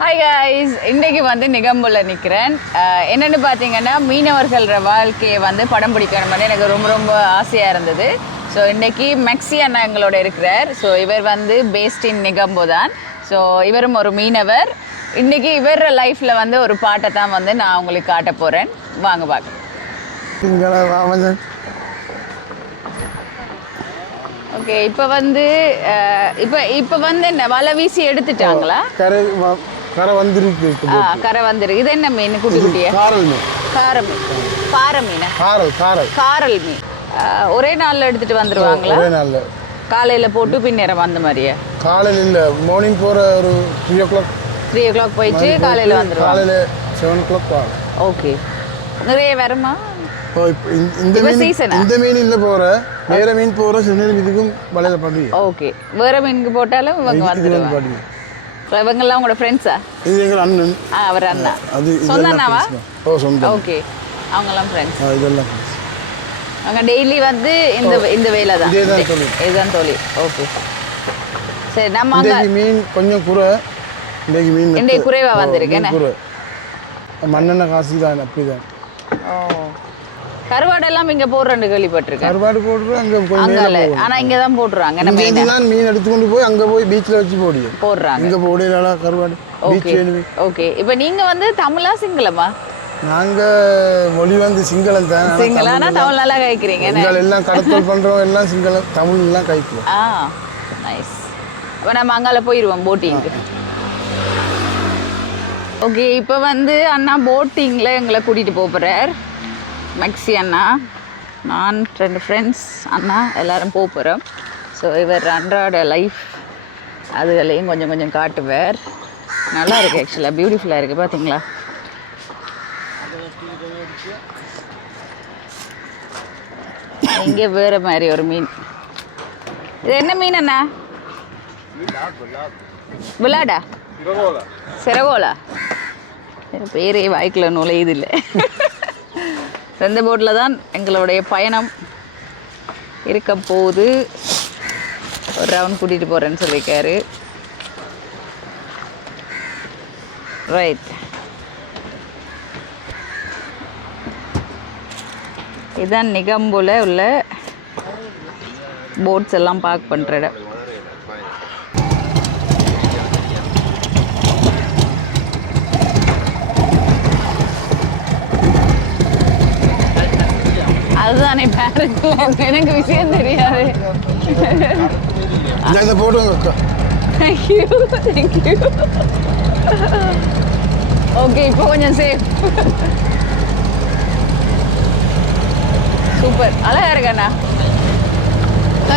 Hi guys, இன்றைக்கு வந்து நிகம்புல நிற்கிறேன். என்னென்னு பார்த்தீங்கன்னா, மீனவர்கள வாழ்க்கையை வந்து படம் பிடிக்கணும்னு எனக்கு ரொம்ப ரொம்ப ஆசையாக இருந்தது. ஸோ இன்றைக்கி மெக்ஸி அண்ணா எங்களோட இருக்கிறார். ஸோ இவர் வந்து பேஸ்ட் இன் நிகம்பு தான். ஸோ இவரும் ஒரு மீனவர். இன்றைக்கி இவர் லைஃப்பில் வந்து ஒரு பாட்டை தான் வந்து நான் உங்களுக்கு காட்ட போகிறேன். வாங்க பார்க்க. ஓகே, இப்போ வந்து என்ன வலை வீசி எடுத்துட்டாங்களா? கரை வந்துருக்கு. கரை வந்துருக்கு. இது என்ன மீன்? குட்டி குட்டியா? காரல் மீன். பாறை மீன். காரல் மீன். ஒரே நாள்ல எடுத்துட்டு வந்துருவாங்களா? ஒரே நாள்ல. காலையில போட்டு பின்னேரம் அந்த மாதிரியா? காலையில இல்ல, மார்னிங் போற ஒரு 3 o'clock. 3 o'clock போயிட்டு காலையில வந்துருவாங்க. காலையில 7 o'clock வா. ஓகே. நிறைய வருமா? இந்த மீன் இல்ல போற வேற மீன் போற சின்ன இதுக்கும் வலையில படுவீங்க. ஓகே, வேற மீனுக்கு போட்டாலும் இவங்க வந்துருவாங்க. இவங்கெல்லாம் உங்களோட ஃப்ரெண்ட்ஸா? இது எங்க அண்ணன். அவர் அண்ணா. அது சொந்த அண்ணாவா? சொந்தம். ஓகே, அவங்கெல்லாம் ஃப்ரெண்ட்ஸ். இதெல்லாம் அவங்க டெய்லி வந்து இந்த வேலை தான். இதுதான் தொழில். ஓகே, சரி. நம்ம மீன் கொஞ்சம் குறை. இன்னைக்கு குறைவா வந்திருக்கேன். மண்ணெண்ணெய் காசு தான் அப்படிதான். ஓ, கருவாடெல்லாம் இங்க போடுறேன்னு கேள்விப்பட்டிருக்கேன். கருவாடு போடுறோம் அங்க கொஞ்சம். ஆனா இங்க தான் போடுறாங்க. நம்ம மீன் எடுத்துக்கொண்டு போய் அங்க போய் பீச்ல வச்சு போடுறாங்க. இங்க போடல கருவாடு பீச் வேணுமே. ஓகே, இப்போ நீங்க வந்து தமிழா சிங்களமா? நாங்க மொழி வந்து சிங்களம் தான். சிங்களம்னா தமிழ் நல்லா கைக்கிறீங்க. நாங்க எல்லாம் கடத்தல் பண்றோம், எல்லாம் சிங்களம் தமிழ் எல்லாம் கைக்கிறோம். நைஸ். அப்ப நம்ம அங்கால போயிடுவோம் போட்டிங்க்கு. ஓகே, இப்போ வந்து அண்ணா போட்டிங்கில் எங்களை கூட்டிகிட்டு போகிறார். மெக்ஸி அண்ணா, நான் 2 ஃப்ரெண்ட்ஸ் அண்ணா எல்லோரும் போகிறோம். ஸோ இவர் அன்றாட லைஃப் அதுகளையும் கொஞ்சம் கொஞ்சம் காட்டுவார். நல்லா இருக்குது, ஆக்சுவலாக பியூட்டிஃபுல்லாக இருக்குது. பார்த்தீங்களா? இங்கே வேறு மாதிரி ஒரு மீன். இது என்ன மீன் அண்ணா? விளாடா? செரகோலா? பேரே வாய்க்கில் நுழையுது இல்லை. இந்த போட்டில் தான் எங்களுடைய பயணம் இருக்க போகுது. ஒரு ரவுண்ட் கூட்டிகிட்டு போகிறேன்னு சொல்லியிருக்காரு. ரைட், இதுதான் நிகம்புல உள்ள போட்ஸ் எல்லாம் பார்க் பண்ணுற இடம். அதுதானே பேருக்கு எனக்கு விஷயம் தெரியாது. ஓகே, இப்போ கொஞ்சம் சேஃப். சூப்பர், அழகா இருக்கண்ணா.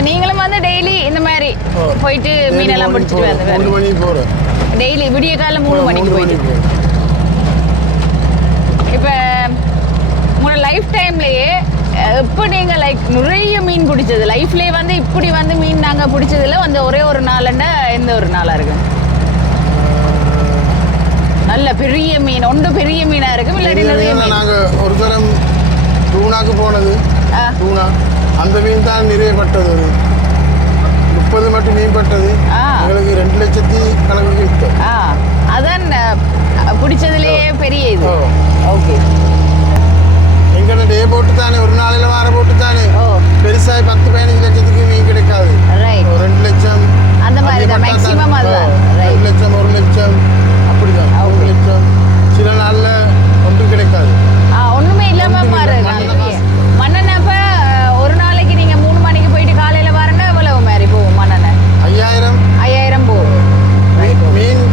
நீங்களும் வந்து டெய்லி இந்த மாதிரி போயிட்டு மீனெல்லாம் பிடிச்சிட்டு வந்து டெய்லி விடிய காலம் 3 மணிக்கு போயிட்டு. இப்போ உங்களோட லைஃப் டைம்லேயே இப்போ நீங்கள் லைக் நிறைய மீன் பிடிச்சது லைஃப்லேயே வந்து இப்படி வந்து மீன் நாங்கள் பிடிச்சதில்ல வந்து ஒரே ஒரு நாளுன்னா எந்த ஒரு நாளாக இருக்கும்? நல்ல பெரிய மீன், ஒன்று பெரிய மீனாக இருக்கும். இல்லாட்டி நிறைய மீன். நாங்கள் ஒரு தரம் டூனாக்கு போனது. டூனா அந்த மீன் தான் நிறைய பட்டது. 30 மட்டும் மீன் பட்டது. எங்களுக்கு 2 லட்சத்தி கணக்கு வித்தோம். அதான் பிடிச்சதுலேயே பெரிய இது. ஓகே, எங்கள்கிட்ட டே போட்டு தானே, ஒரு நாளையில் வார போட்டு தானே பெருசாக 10-15 லட்சத்துக்கு மீன் கிடைக்காது. 2 லட்சம் அந்த மாதிரி தான் மேக்ஸிமம். அதுதான் 2 லட்சம் 1 லட்சம் அப்படிதான். 1 லட்சம் சில நாளில் ஒன்றும் கிடைக்காது. ஒன்றுமே இல்லாமல் மண்ணெண்ணெய். இப்போ ஒரு நாளைக்கு நீங்கள் 3 மணிக்கு போயிட்டு காலையில் வரேன்னா எவ்வளவு மாதிரி போகும் மண்ணெண்ணெய்? 5000 போகும். மீன்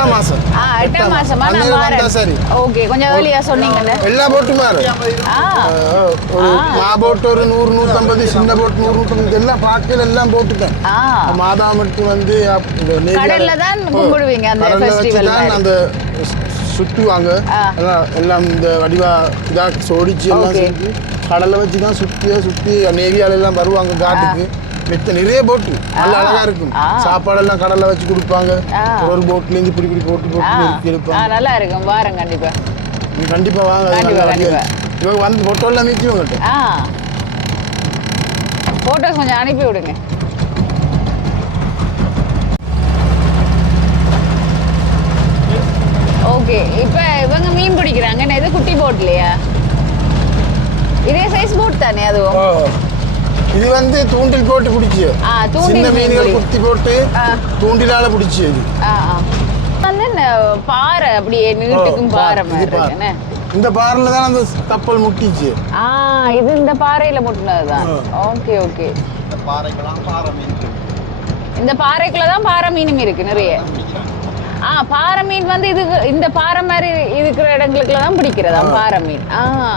8ஆம் மாசம். 8ஆம் மாசமா நான் அன்னைக்கு வரேன். வந்தா சரி. ஓகே, கொஞ்சம் ஏர்லியா சொன்னீங்கன்னு. எல்லா போட்டும் மாறு. ஒரு மா போட்டு ஒரு 100 150, சின்ன போட்டு 100 150 எல்லாம் பாக்கையில எல்லாம் போட்டுட்டேன். மாதாமட்டு வந்து கடல்ல தான் கும்பிடுவீங்க அந்த ஃபெஸ்டிவல். அந்த சுற்றுவாங்க எல்லாம் இந்த வடிவா இதா சோடிச்சு எல்லாம் செஞ்சு கடல்ல வச்சு தான் சுற்றி நேவியால எல்லாம் வருவாங்க காட்டுக்கு. நிறைய போட்டு நல்ல அழகா இருக்கும். சாப்பாடெல்லாம் கடல்ல வச்சு கொடுப்பாங்க. ஒரு போட்ல இருந்து இப்படி போட்டு எடுப்பாங்க. நல்லா இருக்கும். வாரம் கண்டிப்பா நீ கண்டிப்பா வாங்க. இவங்க வந்து போட்டோலாம் மீச்சு உங்கள்கிட்ட போட்டோஸ் கொஞ்சம் அனுப்பி விடுங்க. ஓகே, இப்போ இவங்க மீன் பிடிக்கிறாங்க. இது குட்டி போட் இல்லையா? இதே சைஸ் போட் தானே அதுவும்? இது வந்து தூண்டில் போட்டு பிடிச்சி சின்ன மீன்கள் குத்தி போட்டு தூண்டிலால பிடிச்சி. இது வந்து பாறை அப்படியே நீட்டுக்கும் பாறை மாதிரி. இந்த பாறையில தான் அந்த கப்பல் முட்டிச்சு. இது இந்த பாறையில முட்டினதுதான். Okay okay. இந்த பாறைக்குள்ள தான் பாறை மீனும் இருக்கு நிறைய. பாறை மீன் வந்து இது இந்த பாறை மாதிரி இருக்கிற இடங்களுக்குள்ள தான் பிடிக்கிறதா பாறை மீன்.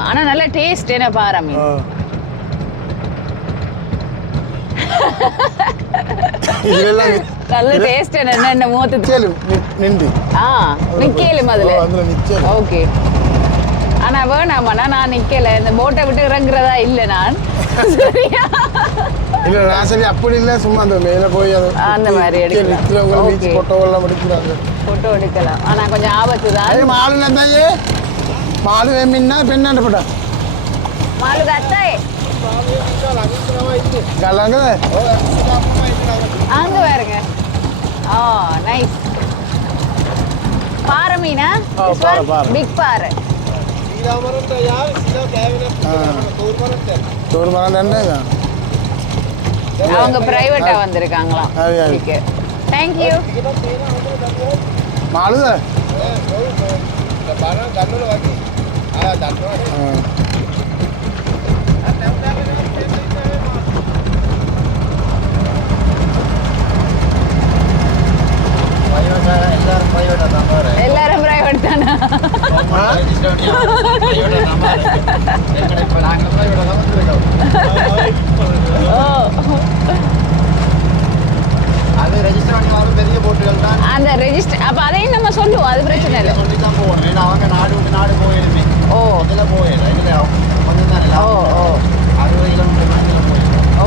ஆனா நல்ல டேஸ்ட் என்ன பாறை மீன். நல்ல டேஸ்ட் என்ன மூத்து நின்று நிக்கலும் அதுல. ஓகே, ஆனா வேணாமாண்ணா நான் நிக்கல. இந்த போட்டை விட்டு இறங்குறதா இல்ல நான். சரியா? இல்ல நான் சரி அப்படி இல்ல, சும்மா அந்த மேல போய் அந்த மாதிரி எடுக்கலாம். போட்டோவெல்லாம் எடுக்கிறாங்க. போட்டோ எடுக்கலாம். ஆனா கொஞ்சம் ஆபத்து தான். மாலு நந்தாயே மாலு வேமின்னா பெண்ணாண்ட போட்டா மாலு கத்தாயே கலாங்க அங்க பாருங்க. நைஸ். பாறை மீனா? பிக் பாறை. அவங்க பிரைவேட்டா வந்திருக்காங்களாம். Thank you. மாலுத எல்லாரும் பிரைவேட் தானே? அந்த ரெஜிஸ்டர் அப்ப அதையும் நம்ம சொல்லுவோம். அது பிரச்சனை இல்லை.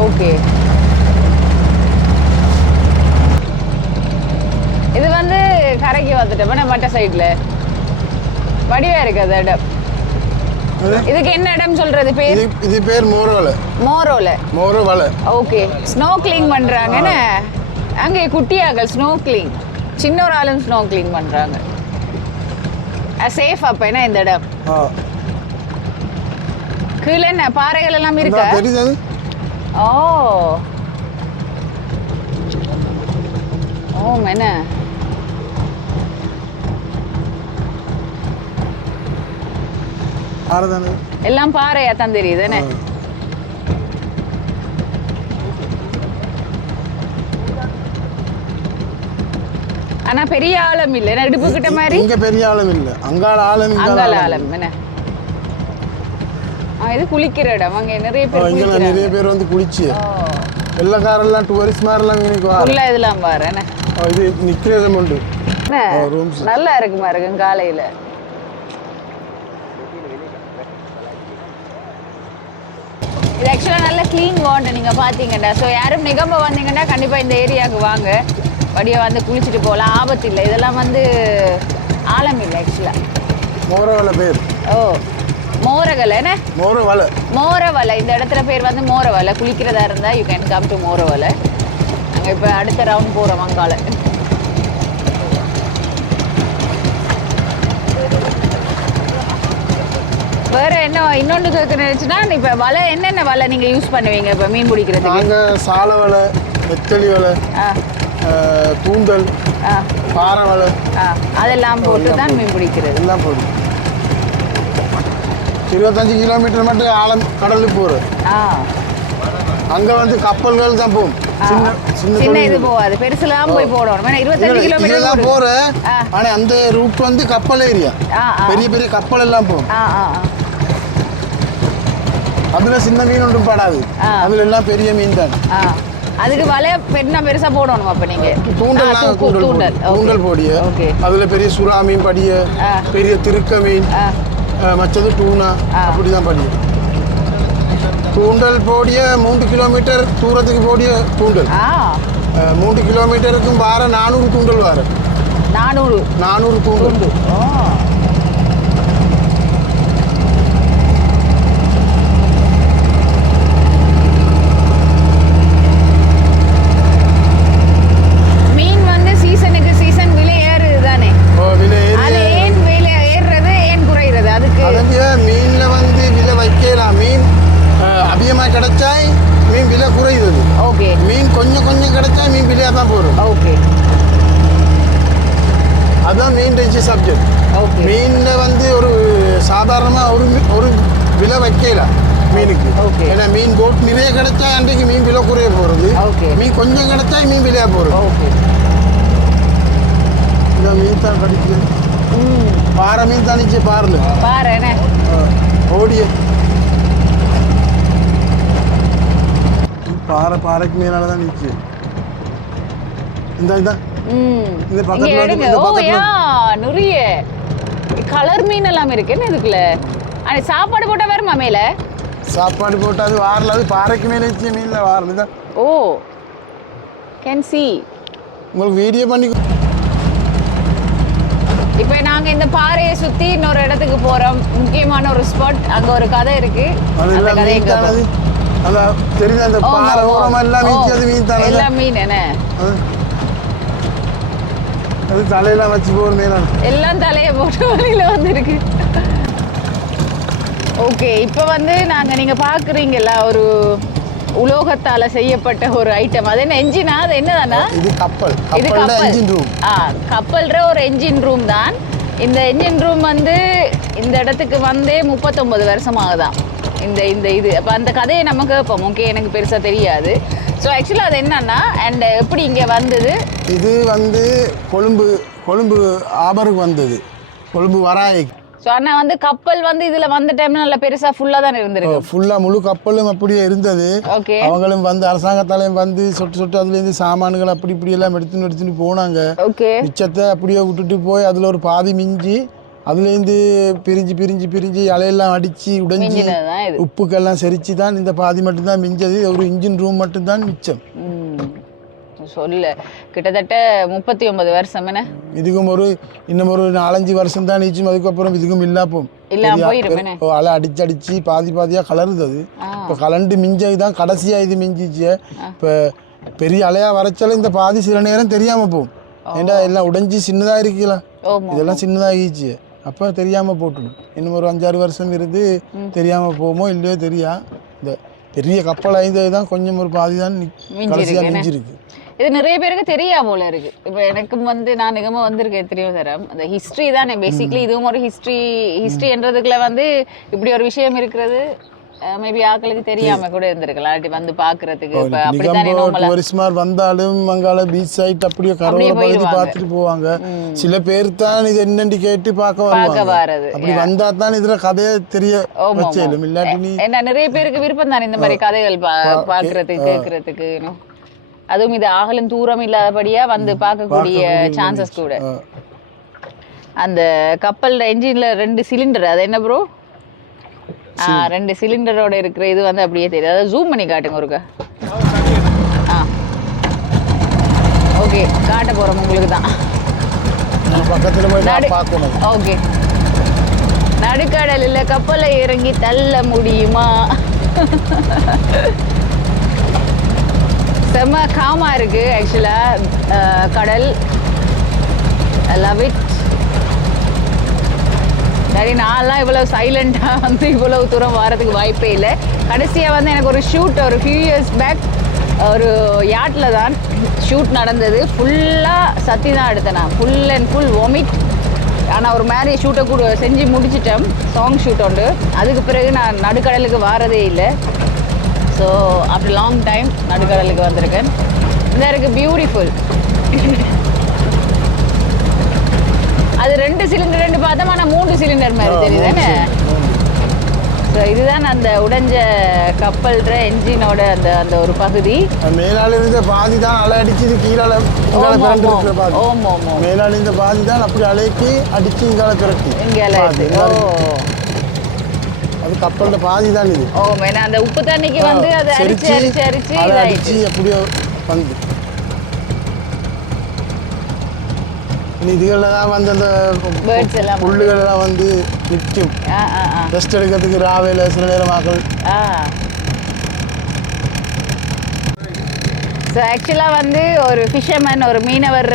ஓகே. இது வந்து கரைக்கு வந்துட்டோம் மட்ட சைட்ல வடிவா இருக்கு அந்த இடம். இதுக்கு என்ன இடம் சொல்றது பேர்? இது பேர் மோரோல. மோரோல. ஓகே. ஸ்னோ கிளீன் பண்றாங்க. அங்கே குட்டியாக்கள் ஸ்னோ கிளீன், சின்ன ஒரு ஆளும் ஸ்னோ கிளீன் பண்றாங்க. சேஃப் அப்ப என்ன இந்த இடம்? கீழே என்ன பாறைகள் எல்லாம் இருக்கா? என்ன எல்லாம் பாறையா தான் தெரியுது என்ன? ஆனா பெரிய ஆழம் இல்ல. இடுப்பு கிட்ட மாதிரி இங்க பெரிய ஆழம் இல்ல. அங்கால ஆழம் என்ன? இது குளிக்கிற இடம். அங்க நிறைய பேர் வந்து குளிச்சு வெள்ளக்காரெல்லாம் டூரிஸ்ட் மாதிரிலாம் உள்ள இதெல்லாம் பாரு என்ன? இது நிக்கிறதும் உண்டு. நல்லா இருக்கு காலையில. இது ஆக்சுவலா நல்ல கிளீன் வாட்டர். நீங்க பாத்தீங்கன்னா யாரும் நிகம்ப வந்தீங்கன்னா கண்டிப்பா இந்த ஏரியாவுக்கு வாங்க. வடியா வந்து குளிச்சுட்டு போகலாம். ஆபத்து இல்லை. இதெல்லாம் வந்து ஆழம் இல்லை ஆக்சுவலா. மோரவலை பேர். மோரகலை என்ன? மோரவலை. இந்த இடத்துல பேர் வந்து மோரவலை. குளிக்கிறதா இருந்தா யூ கேன் கம் டு மோரவலை. நாங்கள் இப்போ அடுத்த ரவுண்ட் போகிறோம் அங்கால. வேற என்ன இன்னொன்று கேட்குறேன்னுச்சுன்னா இப்போ வலை என்னென்ன வலை நீங்கள் யூஸ் பண்ணுவீங்க இப்போ மீன் பிடிக்கிறதுக்கு? நாங்கள் சால வலை, நெத்தலி வலை, தூண்டல், பாறை வலை அதெல்லாம் போட்டு தான் மீன் பிடிக்கிறது. எல்லாம் போட்டு 25 கிலோமீட்டர் மட்டும் ஆழம் கடலுக்கு போகிறோம். அங்கே வந்து கப்பல்கள் தான் போகும். சின்ன இது போகாது, பெருசுலாம் போய் போடணும். ஏன்னா 25 கிலோமீட்டர் போறேன். ஆனா அந்த ரூட் வந்து கப்பல் ஏரியா, பெரிய பெரிய கப்பல் எல்லாம் போகும். அதுல சின்ன மீன் ஒன்றும் படாது, அதுல எல்லாம் பெரிய மீன் தான். அதுக்கு வலைய பெருசா போடணும். அப்ப நீங்க தூண்டல் போடிய, அதுல பெரிய சுறா மீன் படிய, பெரிய திருக்க மீன், மற்றது டூனா, அப்படிதான் படிய. தூண்டல் போடிய 3 கிலோமீட்டர் தூரத்துக்கு போடிய தூண்டல். 3 கிலோமீட்டருக்கும் வார 400 தூண்டல் வார 400 தூண்டல். மீன் வந்து சீசனுக்கு சீசன் விலை ஏறுது தானே? விலை அது ஏன் விலை ஏறுறது, ஏன் குறைகிறது? அதுக்கு மீன்ல வந்து விலை வைக்கலாம். மீன் அதிகமாக கிடைச்சா மீன் விலை குறையுது. ஓகே. மீன் கொஞ்சம் கிடைச்சா மீன் விலையாக தான் போகும். ஓகே. அதுதான் மீன் ரிச் சப்ஜெக்ட். ஓகே. மீனில் வந்து ஒரு சாதாரணமாக ஒரு விலை வைக்கலாம் மீனுக்கு. ஓகே. ஏன்னா மீன் போட் நிறைய கிடைச்சா அன்றைக்கு மீன் விலை குறைய போகிறது. ஓகே. மீன் கொஞ்சம் கிடைச்சா மீன் விலையாக போகிறது. ஓகே. இந்த மீன் தான் கிடைக்குது. பாறை மீன் தான் நிச்சு பாருல. பாறை என்ன ஓடிய பாறைக்கு மேலால தான் நிச்சு. இந்த நிறைய கலர் மீன் எல்லாம் இருக்கு. என்ன இதுக்குள்ள சாப்பாடு போட்டா வருமா? மேல சாப்பாடு போட்டா அது வாரல, அது பாறைக்கு மேல நிச்சு மீன்ல வாரல. ஓ, கேன் சி. உங்களுக்கு வீடியோ பண்ணி. இப்போ நாங்க இந்த பாறையை சுத்தி இன்னொரு இடத்துக்கு போறோம். முக்கியமான ஒரு ஸ்பாட். அங்க ஒரு கதை இருக்கு. அந்த கதையை கேட்போம். அத தெரியுது. அந்த பாறை ஓரமா எல்லாம் மீன் தானே? எல்லாம் மீன் என்ன? அது தலையெல்லாம் வச்சு போற மீன் எல்லாம் தலையை போட்டு வழியில வந்துருக்கு. ஓகே, இப்போ வந்து நீங்க பாக்குறீங்கல்ல ஒரு உலோகத்தால செய்யப்பட்ட ஒரு ஐட்டம். அது என்ன என்ஜினா? அது என்னதானா? இது கப்பல். இது என்ஜின் ரூம். கப்பல்ற ஒரு என்ஜின் ரூம் தான். இந்த என்ஜின் ரூம் வந்து இந்த இடத்துக்கு வந்தே 39 வருஷம் ஆகுதான். இந்த இது அப்போ அந்த கதையை நம்ம கேட்போம். ஓகே, எனக்கு பெருசாக தெரியாது. ஸோ ஆக்சுவலாக அது என்னன்னா, அண்ட் எப்படி இங்கே வந்தது? இது வந்து கொழும்பு ஆபருக்கு வந்தது, கொழும்பு வராய்க்கு. ஸோ ஆனால் வந்து கப்பல் வந்து இதில் வந்த டைம்ல நல்லா பெருசாக ஃபுல்லாக தான் இருந்திருக்கு. ஃபுல்லாக முழு கப்பலும் அப்படியே இருந்தது. ஓகே. அவங்களும் வந்து அரசாங்கத்தாலையும் வந்து சொட்டு அதுலேருந்து சாமான்கள் அப்படி எல்லாம் எடுத்துன்னு போனாங்க. ஓகே. மிச்சத்தை அப்படியே விட்டுட்டு போய் அதில் ஒரு பாதி மிஞ்சி அதுலேருந்து பிரிஞ்சு அலையெல்லாம் அடித்து உடைஞ்சி உப்புக்கெல்லாம் செரிச்சு தான் இந்த பாதி மட்டும்தான் மிஞ்சது. ஒரு இன்ஜின் ரூம் மட்டும்தான் மிச்சம். சொல்ல கிட்டத்தட்ட 39 வருஷம். என்ன இதுக்கும் இன்னும் ஒரு 4-5 வருஷம் தான் நீச்சும். அதுக்கப்புறம் இதுக்கும் இல்லாப்போம் அலை அடிச்சு பாதியாக கலருது. அது இப்போ கலண்டு மிஞ்சது தான் கடைசியாக இது மிஞ்சிச்சு. இப்போ பெரிய அலையாக வரைச்சாலும் இந்த பாதி சில நேரம் தெரியாமல் போகும். ஏண்டா எல்லாம் உடைஞ்சி சின்னதாக இருக்கலாம், இதெல்லாம் சின்னதாகிச்சு. அப்போ தெரியாமல் போட்டுடும். இன்னும் ஒரு 5-6 வருஷம் இருந்து தெரியாமல் போகுமோ இல்லையோ தெரியா. இந்த பெரிய கப்பல் ஐந்தது தான் கொஞ்சம் ஒரு பாதி தான் கடைசியாக மிஞ்சிருக்கு. இது நிறைய பேருக்கு தெரியா போல இருக்கு. இப்போ எனக்கும் வந்து நான் நிகமாக வந்திருக்கேன் எத்தனையோ தரம். அந்த ஹிஸ்ட்ரி தானே பேசிக்லி. இதுவும் ஒரு ஹிஸ்ட்ரின்றதுக்குள்ள வந்து இப்படி ஒரு விஷயம் இருக்கிறது மேபி ஆக்களுக்கு தெரியாம கூட இருந்திருக்கலாம். வந்து பாக்குறதுக்கு டூரிஸ்ட்மார் வந்தாலும் அங்கால பீச் சைட் அப்படியே கரோட பகுதி பார்த்துட்டு போவாங்க. சில பேர் தான் இது என்னன்னு கேட்டு பார்க்க வருவாங்க. அப்படி வந்தா தான் இதுல கதையை தெரிய வச்சேலும். இல்லாட்டி என்ன நிறைய பேருக்கு விருப்பம் தானே இந்த மாதிரி கதைகள் பாக்குறதுக்கு கேட்கறதுக்கு. அதுவும் இது ஆகலும் தூரம் இல்லாதபடியா வந்து பார்க்கக்கூடிய சான்சஸ் கூட. அந்த கப்பல் என்ஜின்ல 2 சிலிண்டர். அது என்ன ப்ரோ? 2 சிலிண்டரோட இருக்கிற இது வந்து அப்படியே தெரியும். அதாவது ஜூம் பண்ணி காட்டுங்க ஒருக்கா. ஓகே, காட்ட போறோம் உங்களுக்கு தான். ஓகே, நடுக்கடலில் கப்பலை இறங்கி தள்ள முடியுமா? செம்ம காமா இருக்கு ஆக்சுவலா கடல். Love it. சரி, நான்லாம் இவ்வளோ சைலண்டாக வந்து இவ்வளோ தூரம் வரதுக்கு வாய்ப்பே இல்லை. கடைசியாக வந்து எனக்கு ஒரு ஷூட் ஒரு ஃபியூ இயர்ஸ் பேக் ஒரு யாட்டில் தான் ஷூட் நடந்தது. ஃபுல்லாக சத்தி தான் எடுத்தேன் நான். Full and full vomit. ஆனால் ஒரு மாதிரி ஷூட்டை கூட செஞ்சு முடிச்சிட்டேன். சாங் ஷூட் உண்டு. அதுக்கு பிறகு நான் நடுக்கடலுக்கு வாரதே இல்லை. ஸோ ஆஃப்டர் லாங் டைம் நடுக்கடலுக்கு வந்திருக்கேன். இந்த இருக்கு பியூட்டிஃபுல். அது 2 சிலிண்டர் பார்த்தோம், ஆனால் 3 சிலிண்டர் மாதிரி தெரியுதானே. ஸோ இதுதான் அந்த உடைஞ்ச கப்பல்ற என்ஜினோட அந்த அந்த ஒரு பகுதி. மேலால இருந்த பாதி தான் அலை அடிச்சு கீழே பிறண்டிருக்கிற பாதி. மேலால இருந்த பாதி தான் அப்படி அலைக்கு அடிச்சு இங்கால பிறட்டி இங்கே அது கப்பலோட பாதி தான் இது. ஏன்னா அந்த உப்பு தண்ணிக்கு வந்து அதை அரிச்சு அரிச்சு அரிச்சு அடிச்சு அப்படியே வந்து இதுகளில் தான் வந்து அந்த பேர்ட்ஸ் எல்லாம் புல்லுகளெல்லாம் வந்து நிற்கும். ரெஸ்ட் எடுக்கிறதுக்கு ராவையில் சில நேரம் ஆக்கள். ஸோ ஆக்சுவலாக வந்து ஒரு ஃபிஷர்மேன், ஒரு மீனவர்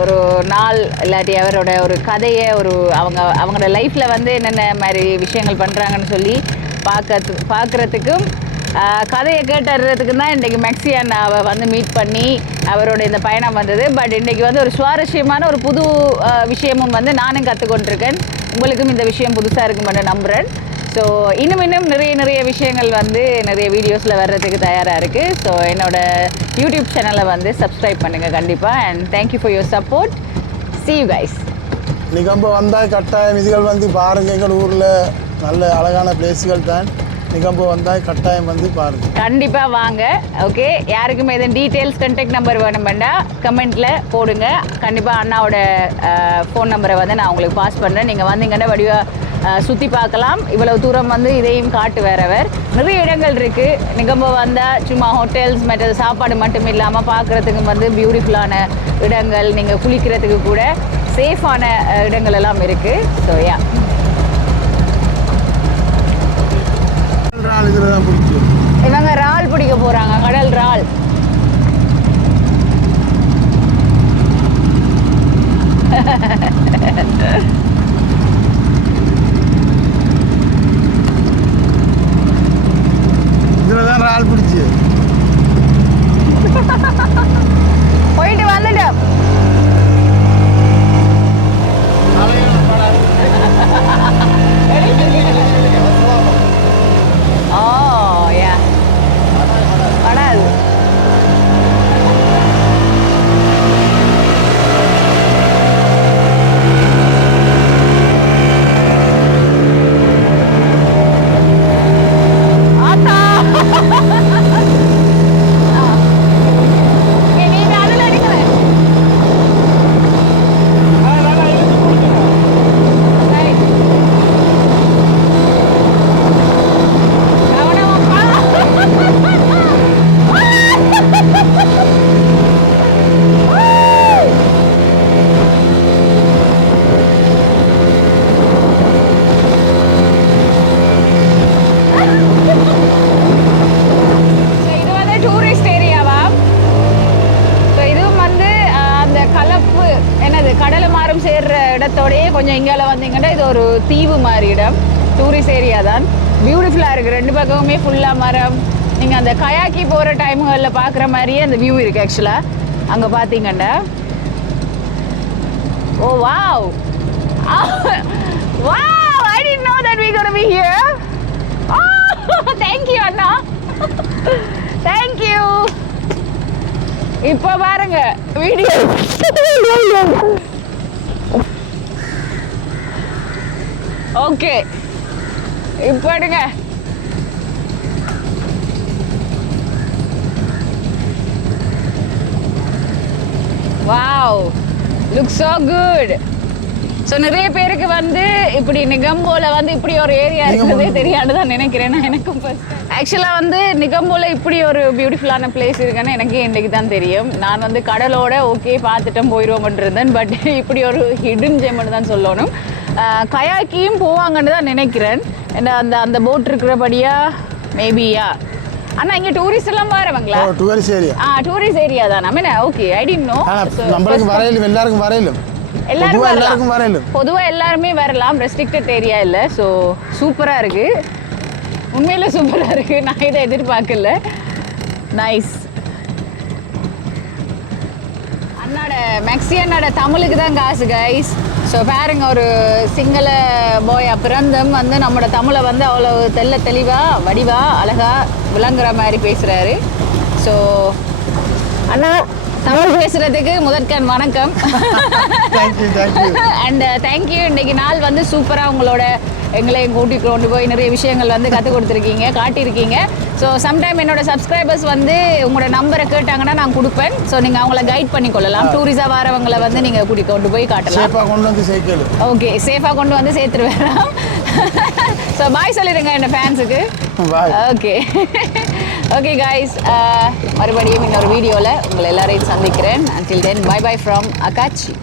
ஒரு நாள் இல்லாட்டி அவரோட கதையை அவங்களோட லைஃப்பில் வந்து என்னென்ன மாதிரி விஷயங்கள் பண்ணுறாங்கன்னு சொல்லி பார்க்குறதுக்கும் கதையை கேட்டுறதுக்கு தான் இன்றைக்கி மெக்ஸி அண்ணாவை வந்து மீட் பண்ணி அவரோட இந்த பயணம் வந்தது. பட் இன்றைக்கி வந்து ஒரு சுவாரஸ்யமான ஒரு புது விஷயமும் வந்து நானும் கற்றுக்கொண்டிருக்கேன். உங்களுக்கும் இந்த விஷயம் புதுசாக இருக்குமென்னு நம்புகிறேன். ஸோ இன்னும் நிறைய விஷயங்கள் வந்து நிறைய வீடியோஸில் வர்றதுக்கு தயாராக இருக்குது. ஸோ என்னோடய யூடியூப் சேனலை வந்து சப்ஸ்கிரைப் பண்ணுங்கள் கண்டிப்பாக. And thank you for your support. See you guys. நிகம்ப வந்தால் கட்டாயம் இதுகள் வந்து பாருங்கள். எங்கள் ஊரில் நல்ல அழகான பிளேஸுகள் தான். நிகம்போ வந்தால் கட்டாயம் வந்து பாருங்கள். கண்டிப்பாக வாங்க. ஓகே, யாருக்குமே எதுவும் டீட்டெயில்ஸ் கான்டாக்ட் நம்பர் வேணுமெண்டா கமெண்ட்டில் போடுங்க. கண்டிப்பாக அண்ணாவோட ஃபோன் நம்பரை வந்து நான் உங்களுக்கு பாஸ் பண்ணுறேன். நீங்கள் வந்தீங்கன்னா வடிவாக சுற்றி பார்க்கலாம். இவ்வளவு தூரம் வந்து இதையும் காட்டு வேறவர் நிறைய இடங்கள் இருக்குது. நிகம்போ வந்தால் சும்மா ஹோட்டல்ஸ் மற்றது சாப்பாடு மட்டும் இல்லாமல் பார்க்குறதுக்கு வந்து பியூட்டிஃபுல்லான இடங்கள், நீங்கள் குளிக்கிறதுக்கு கூட சேஃபான இடங்கள் எல்லாம் இருக்குது. ஸோ யா, இவங்க இறால் பிடிக்க போறாங்க, கடல் இறால். இதுலதான் இறால் பிடிச்சி போயிட்டு வந்துட்டோம். இடத்தோடயே கொஞ்சம் இங்கால வந்தீங்கன்னா இது ஒரு தீவு மாதிரி இடம், டூரிஸ்ட் ஏரியா தான். பியூட்டிஃபுல்லாக இருக்குது, 2 பக்கமுமே ஃபுல்லாக மரம். நீங்கள் அந்த கயாக்கி போகிற டைமுகளில் பார்க்குற மாதிரியே அந்த வியூ இருக்குது ஆக்சுவலாக அங்கே பார்த்தீங்கண்டா. Oh wow wow, I didn't know that we're going to be here. Oh, thank you Anna, thank you. இப்போ பாருங்க வீடியோ. ஓகே, இப்போ எடுங்க. Wow, look so good. So நிறைய பேருக்கு வந்து இப்படி நிகம்போல வந்து இப்படி ஒரு ஏரியா இருக்கிறதே தெரியாதுன்னு தான் நினைக்கிறேன் நான். எனக்கும் ஆக்சுவலாக வந்து நிகம்போல இப்படி ஒரு பியூட்டிஃபுல்லான பிளேஸ் இருக்குன்னு எனக்கு இன்றைக்கு தான் தெரியும். நான் வந்து கடலோட ஓகே பார்த்துட்டோம் போயிடுவோம்னு இருந்தேன். பட் இப்படி ஒரு ஹிடன் ஜெம்னு தான் சொல்லணும். கயாக்கியும் போவாங்கன்னு தான் நினைக்கிறேன். அந்த அந்த போட் இருக்கிறபடியா மேபியா. ஆனால் இங்கே டூரிஸ்ட் எல்லாம் வரவங்களா? Tourist area. டூரிஸ்ட் ஏரியா தான். நம்ம ஓகே, ஐ டிட் நோ. நம்மளுக்கு வரையிலும் எல்லாருக்கும் வரையிலும் எல்லாரும் வரலாம். பொதுவாக எல்லாருமே வரலாம், ரெஸ்ட்ரிக்டட் ஏரியா இல்லை. ஸோ சூப்பராக இருக்குது, உண்மையில் சூப்பராக இருக்குது. நான் இதை எதிர்பார்க்கல. நைஸ். அண்ணாட மெக்ஸி அண்ணாட தமிழுக்கு தான் காசு கைஸ். ஸோ பாருங்க ஒரு சிங்கள பாய் பிறந்தும் வந்து நம்மளோட தமிழை வந்து அவ்வளோ தெளிவாக வடிவாக அழகாக விளங்குற மாதிரி பேசுகிறாரு. ஸோ அண்ணா தமிழ் பேசுகிறதுக்கு முதற்கண் வணக்கம். And thank you. இன்றைக்கி நாள் வந்து சூப்பராக உங்களோட எங்களையும் கூட்டிகிட்டு கொண்டு போய் நிறைய விஷயங்கள் வந்து கற்றுக் கொடுத்துருக்கீங்க, காட்டியிருக்கீங்க. ஸோ சம்டைம் என்னோட சப்ஸ்கிரைபர்ஸ் வந்து உங்களோட நம்பரை கேட்டாங்கன்னா நான் கொடுப்பேன். ஸோ நீங்கள் அவங்கள கைட் பண்ணி கொள்ளலாம். டூரிஸாக வரவங்களை வந்து நீங்கள் கொண்டு போய் காட்டலாம். சேஃபாக கொண்டு வந்து சேர்க்கல. ஓகே, சேஃபாக கொண்டு வந்து சேர்த்துருவேன். ஸோ பாய் சொல்லிடுங்க என்ன ஃபேன்ஸுக்கு. ஓகே ஓகே காய்ஸ், மறுபடியும் இன்னொரு வீடியோவில் உங்களை எல்லாரையும் சந்திக்கிறேன். until then bye bye from Akachi.